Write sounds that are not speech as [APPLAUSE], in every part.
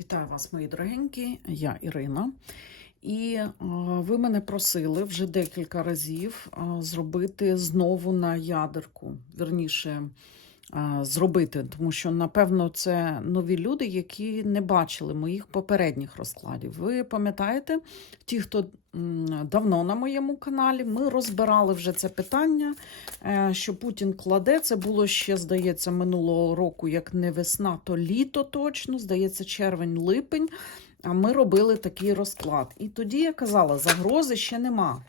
Вітаю вас, мої дорогенькі, я Ірина. І ви мене просили вже декілька разів зробити знову на ядерку. Вірніше, е, зробити, тому що, напевно, це нові люди, які не бачили моїх попередніх розкладів. Ви пам'ятаєте, ті, хто давно на моєму каналі, ми розбирали вже це питання, е, що Путін кладе. Це було ще, здається, минулого року, як не весна, то літо точно, здається, червень-липень. А ми робили такий розклад. І тоді я казала, загрози ще нема.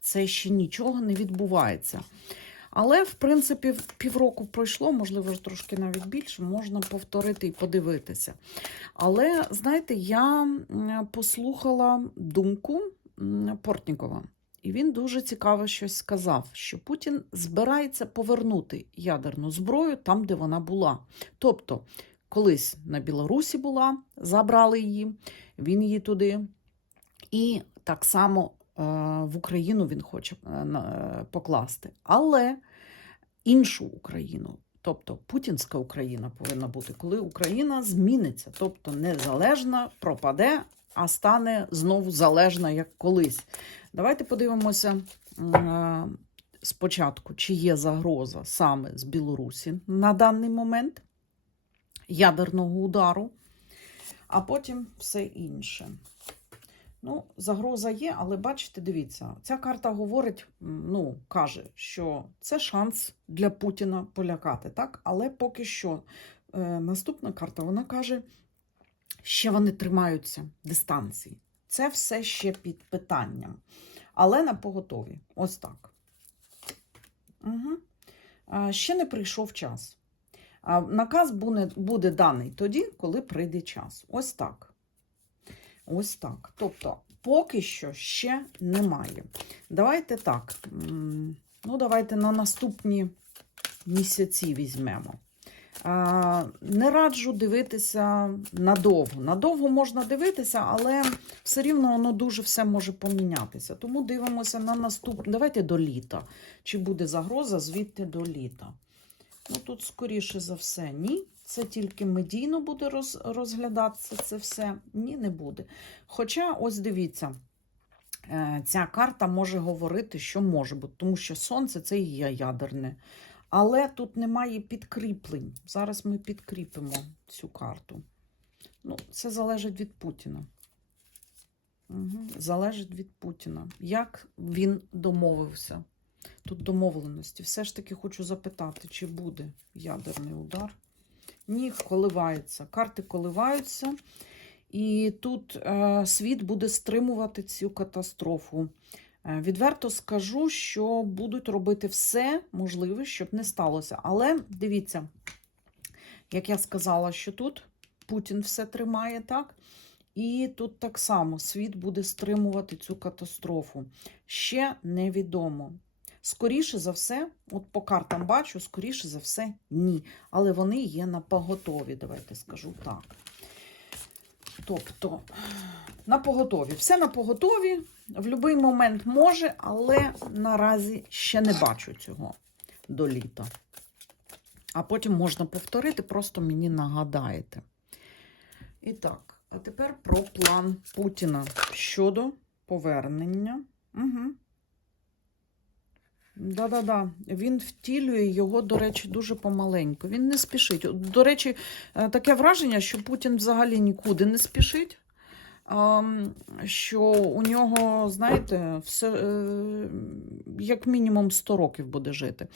Це ще нічого не відбувається. Але, в принципі, півроку пройшло, можливо, трошки навіть більше, можна повторити і подивитися. Але, знаєте, я послухала думку Портнікова. І він дуже цікаво щось сказав, що Путін збирається повернути ядерну зброю там, де вона була. Тобто, колись на Білорусі була, забрали її, він її туди. І так само в Україну він хоче е, е, покласти. Але іншу Україну, тобто путінська Україна повинна бути, коли Україна зміниться, тобто незалежна, пропаде, а стане знову залежна, як колись. Давайте подивимося е, спочатку, чи є загроза саме з Білорусі на даний момент ядерного удару, а потім все інше. Ну, загроза є, але бачите, дивіться, ця карта говорить, ну, каже, що це шанс для Путіна полякати, так? Але поки що е, наступна карта, вона каже, ще вони тримаються дистанції. Це все ще під питанням. Але на поготові. Ось так. Угу. А, ще не прийшов час. А наказ буде, буде даний тоді, коли прийде час. Ось так. Ось так. Тобто, поки що ще немає. Давайте так. Ну, давайте на наступні місяці візьмемо. Не раджу дивитися надовго. Надовго можна дивитися, але все рівно воно дуже все може помінятися. Тому дивимося на наступне. Давайте до літа. Чи буде загроза звідти до літа? Ну, тут, скоріше за все, ні. Це тільки медійно буде роз, розглядатися це все. Ні, не буде. Хоча, ось дивіться, е, ця карта може говорити, що може бути, тому що сонце це і є ядерне. Але тут немає підкріплень. Зараз ми підкріпимо цю карту. Ну, це залежить від Путіна. Угу. Залежить від Путіна. Як він домовився? Тут домовленості. Все ж таки хочу запитати, чи буде ядерний удар. Ні, коливається. Карти коливаються. І тут е, світ буде стримувати цю катастрофу. Е, відверто скажу, що будуть робити все можливе, щоб не сталося. Але дивіться, як я сказала, що тут Путін все тримає, так? І тут так само світ буде стримувати цю катастрофу. Ще невідомо. Скоріше за все, от по картам бачу, скоріше за все, ні. Але вони є на поготові, давайте скажу так. Тобто, на поготові. Все на поготові. В будь-який момент може, але наразі ще не бачу цього до літа. А потім можна повторити, просто мені нагадаєте. І так, а тепер про план Путіна щодо повернення. Угу. Да-да-да, він втілює його, до речі, дуже помаленьку. Він не спішить. До речі, е, таке враження, що Путін взагалі нікуди не спішить. Що у нього, знаєте, все, е, як мінімум 100 років буде жити.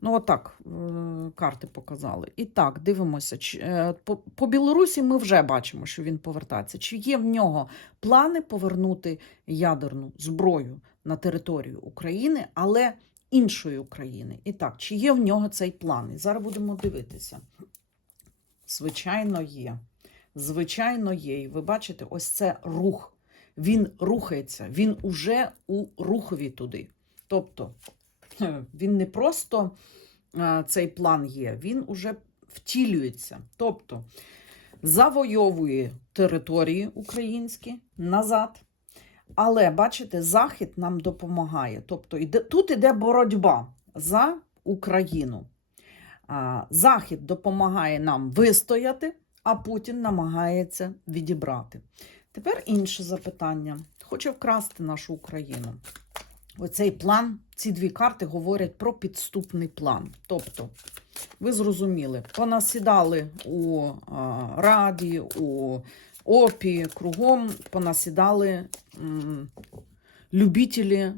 Ну, отак е, карти показали. І так, дивимося. По, по Білорусі ми вже бачимо, що він повертається. Чи є в нього плани повернути ядерну зброю на територію України, але іншої України. І так, чи є в нього цей план? І зараз будемо дивитися. Звичайно, є. Звичайно, є. І ви бачите, ось це рух. Він рухається, він уже у рухові туди. Тобто, [CLEARS THROAT] він не просто е, цей план є, він уже втілюється. Тобто, завойовує території українські назад. Але бачите, Захід нам допомагає. Тобто іде, тут іде боротьба за Україну. Захід допомагає нам вистояти, а Путін намагається відібрати. Тепер інше запитання. Хоче вкрасти нашу Україну. Оцей план, ці дві карти говорять про підступний план. Тобто, ви зрозуміли, понасідали у Раді, у ОПІ, кругом понасідали м, любителі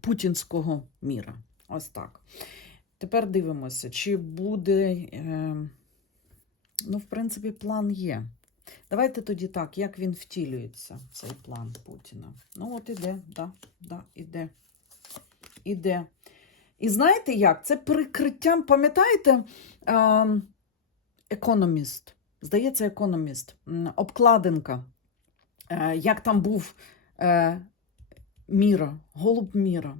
путінського міра. Ось так. Тепер дивимося, чи буде. Е, ну, в принципі, план є. Давайте тоді так, як він втілюється, цей план Путіна. Ну, от іде, да, да, іде. Іде. І знаєте як? Це прикриттям, пам'ятаєте, ем, економіст. Здається, економіст. Обкладинка. Е, Як там був е, Міра, голуб Міра.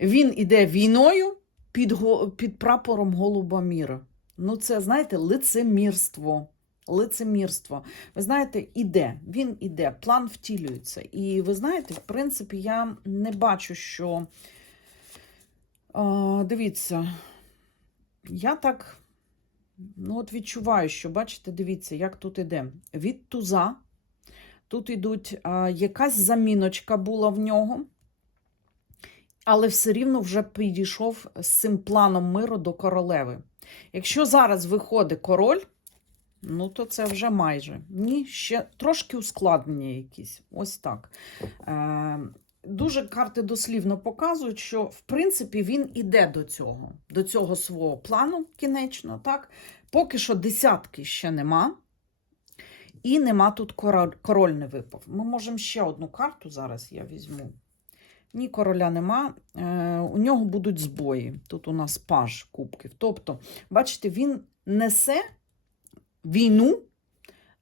Він іде війною під, під прапором голуба Міра. Ну, це, знаєте, лицемірство. Лицемірство. Ви знаєте, іде, він іде, план втілюється. І ви знаєте, в принципі, я не бачу, що. Дивіться, я так ну, от відчуваю, що, бачите, дивіться, як тут іде. Від туза. Тут йдуть а, якась заміночка була в нього, але все рівно вже підійшов з цим планом миру до королеви. Якщо зараз виходить король, ну то це вже майже. Ні, ще трошки ускладнення якісь. Ось так. Е, дуже карти дослівно показують, що в принципі він іде до цього, до цього свого плану кінечно. так? Поки що десятки ще нема. І нема тут король, король не випав. Ми можемо ще одну карту зараз я візьму. Ні, короля нема. Е, у нього будуть збої. Тут у нас паж кубків. Тобто, бачите, він несе війну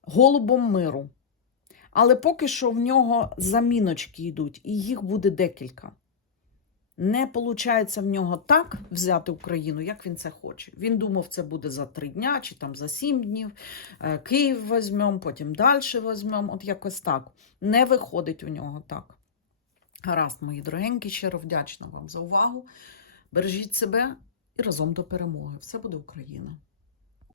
голубом миру. Але поки що в нього заміночки йдуть, і їх буде декілька. Не виходить в нього так взяти Україну, як він це хоче. Він думав, це буде за три дня чи там за сім днів. Е, Київ візьмемо, потім далі візьмемо. От якось так. Не виходить у нього так. Гаразд, мої дорогенькі, щиро вдячна вам за увагу. Бережіть себе і разом до перемоги. Все буде Україна!